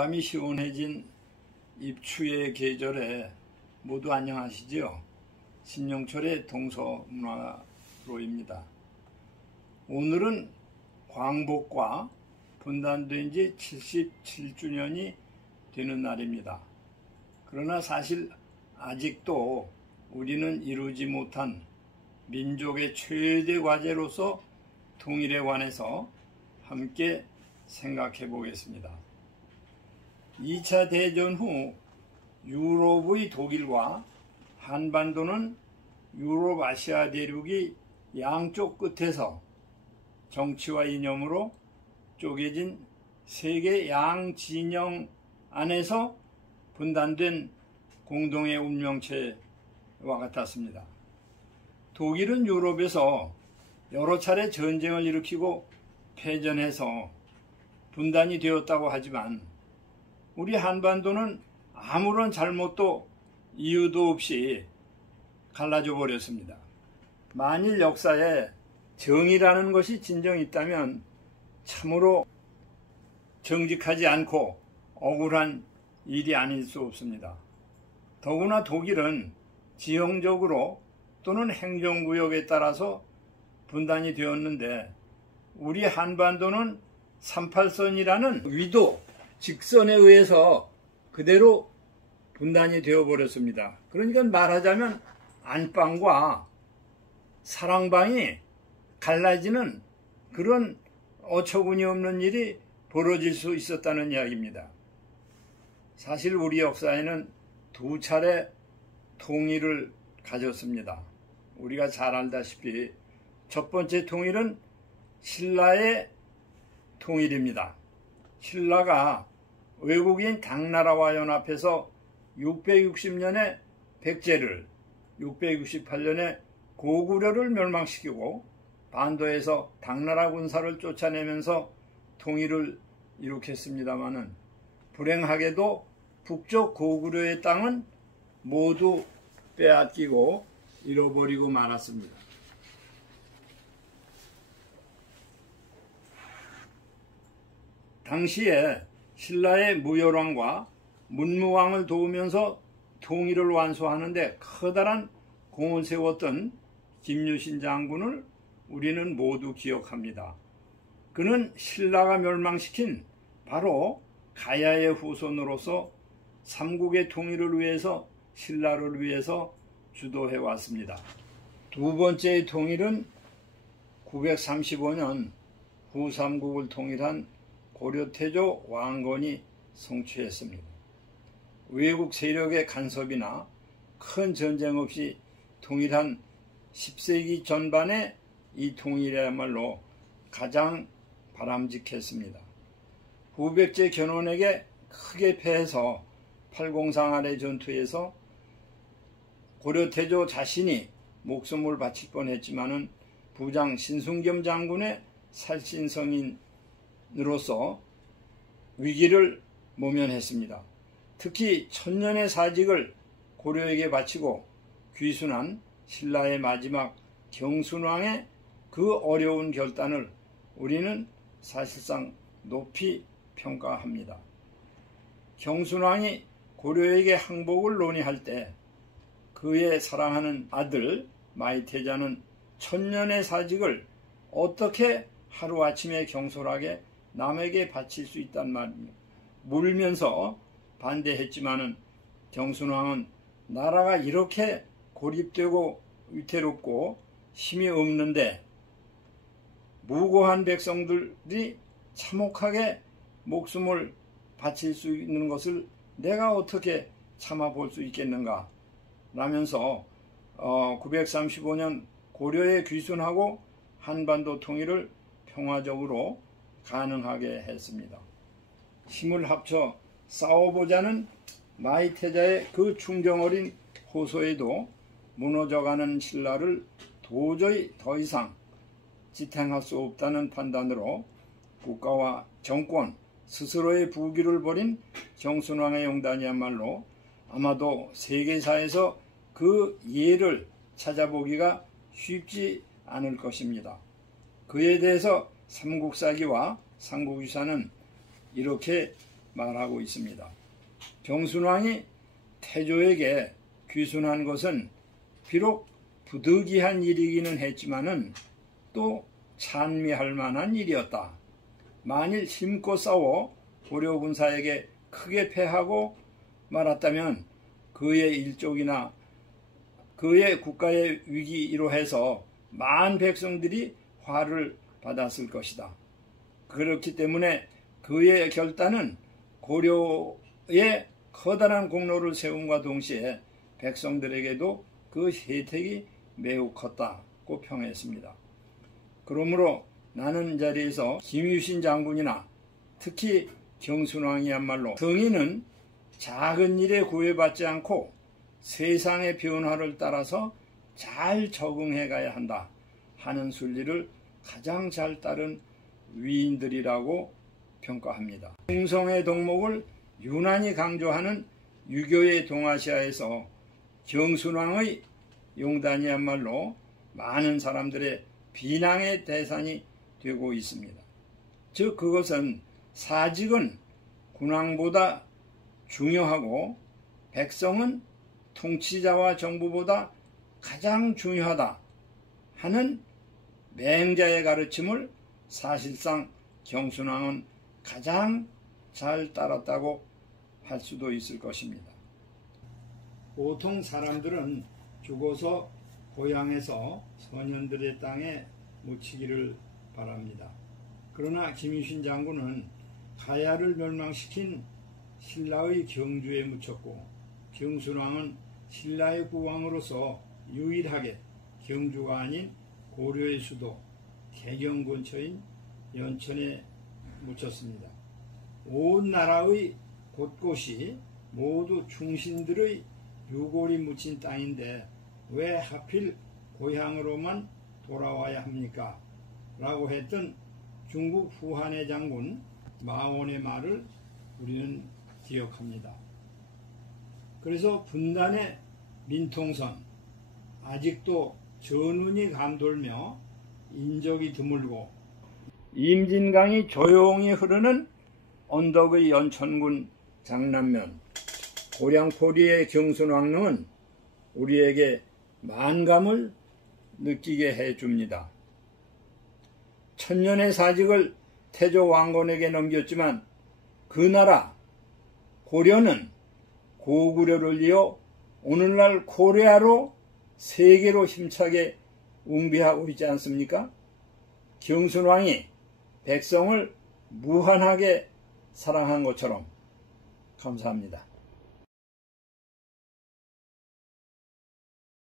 바람이 시원해진 입추의 계절에 모두 안녕하시지요? 신영철의 동서문화로입니다. 오늘은 광복과 분단된 지 77주년이 되는 날입니다. 그러나 사실 아직도 우리는 이루지 못한 민족의 최대 과제로서 통일에 관해서 함께 생각해 보겠습니다. 2차 대전 후 유럽의 독일과 한반도는 유럽 아시아 대륙이 양쪽 끝에서 정치와 이념으로 쪼개진 세계 양진영 안에서 분단된 공동의 운명체와 같았습니다. 독일은 유럽에서 여러 차례 전쟁을 일으키고 패전해서 분단이 되었다고 하지만 우리 한반도는 아무런 잘못도 이유도 없이 갈라져 버렸습니다. 만일 역사에 정의라는 것이 진정 있다면 참으로 정직하지 않고 억울한 일이 아닐 수 없습니다. 더구나 독일은 지형적으로 또는 행정구역에 따라서 분단이 되었는데 우리 한반도는 38선이라는 위도, 직선에 의해서 그대로 분단이 되어버렸습니다. 그러니까 말하자면 안방과 사랑방이 갈라지는 그런 어처구니 없는 일이 벌어질 수 있었다는 이야기입니다. 사실 우리 역사에는 두 차례 통일을 가졌습니다. 우리가 잘 알다시피 첫 번째 통일은 신라의 통일입니다. 신라가 외국인 당나라와 연합해서 660년에 백제를, 668년에 고구려를 멸망시키고 반도에서 당나라 군사를 쫓아내면서 통일을 이룩했습니다마는 불행하게도 북쪽 고구려의 땅은 모두 빼앗기고 잃어버리고 말았습니다. 당시에 신라의 무열왕과 문무왕을 도우면서 통일을 완수하는데 커다란 공을 세웠던 김유신 장군을 우리는 모두 기억합니다. 그는 신라가 멸망시킨 바로 가야의 후손으로서 삼국의 통일을 위해서 신라를 위해서 주도해 왔습니다. 두 번째의 통일은 935년 후삼국을 통일한 고려태조 왕건이 성취했습니다. 외국 세력의 간섭이나 큰 전쟁 없이 통일한 10세기 전반의 이 통일이야말로 가장 바람직했습니다. 후백제 견훤에게 크게 패해서 팔공상할의 전투에서 고려태조 자신이 목숨을 바칠 뻔했지만은 부장 신순겸 장군의 살신성인으로서 위기를 모면했습니다. 특히 천년의 사직을 고려에게 바치고 귀순한 신라의 마지막 경순왕의 그 어려운 결단을 우리는 사실상 높이 평가합니다. 경순왕이 고려에게 항복을 논의할 때 그의 사랑하는 아들 마이태자는 천년의 사직을 어떻게 하루아침에 경솔하게 남에게 바칠 수 있단 말입니다. 물면서 반대했지만은 경순왕은 나라가 이렇게 고립되고 위태롭고 힘이 없는데 무고한 백성들이 참혹하게 목숨을 바칠 수 있는 것을 내가 어떻게 참아볼 수 있겠는가 라면서 935년 고려에 귀순하고 한반도 통일을 평화적으로 가능하게 했습니다. 힘을 합쳐 싸워보자는 마이태자의 그 충정어린 호소에도 무너져가는 신라를 도저히 더 이상 지탱할 수 없다는 판단으로 국가와 정권 스스로의 부귀를 버린 경순왕의 용단이야말로 아마도 세계사에서 그 예를 찾아보기가 쉽지 않을 것입니다. 그에 대해서 삼국사기와 삼국유사는 이렇게 말하고 있습니다. 경순왕이 태조에게 귀순한 것은 비록 부득이한 일이기는 했지만은 또 찬미할 만한 일이었다. 만일 힘껏 싸워 고려 군사에게 크게 패하고 말았다면 그의 일족이나 그의 국가의 위기로 해서 많은 백성들이 화를 받았을 것이다. 그렇기 때문에 그의 결단은 고려의 커다란 공로를 세움과 동시에 백성들에게도 그 혜택이 매우 컸다고 평했습니다. 그러므로 나는 이 자리에서 김유신 장군이나 특히 경순왕이야말로 성인은 작은 일에 구애받지 않고 세상의 변화를 따라서 잘 적응해 가야 한다 하는 순리를 가장 잘 따른 위인들이라고 평가합니다. 충성의 덕목을 유난히 강조하는 유교의 동아시아에서 경순왕의 용단이야말로 많은 사람들의 비난의 대상이 되고 있습니다. 즉 그것은 사직은 군왕보다 중요하고 백성은 통치자와 정부보다 가장 중요하다 하는 맹자의 가르침을 사실상 경순왕은 가장 잘 따랐다고 할 수도 있을 것입니다. 보통 사람들은 죽어서 고향에서 선현들의 땅에 묻히기를 바랍니다. 그러나 김유신 장군은 가야를 멸망시킨 신라의 경주에 묻혔고 경순왕은 신라의 국왕으로서 유일하게 경주가 아닌 고려의 수도 개경 근처인 연천에 묻혔습니다. 온 나라의 곳곳이 모두 충신들의 유골이 묻힌 땅인데 왜 하필 고향으로만 돌아와야 합니까? 라고 했던 중국 후한의 장군 마원의 말을 우리는 기억합니다. 그래서 분단의 민통선, 아직도 전운이 감돌며 인적이 드물고 임진강이 조용히 흐르는 언덕의 연천군 장남면 고량포리의 경순왕릉은 우리에게 만감을 느끼게 해줍니다. 천년의 사직을 태조 왕건에게 넘겼지만 그 나라 고려는 고구려를 이어 오늘날 코리아로 세계로 힘차게 웅비하고 있지 않습니까? 경순왕이 백성을 무한하게 사랑한 것처럼. 감사합니다.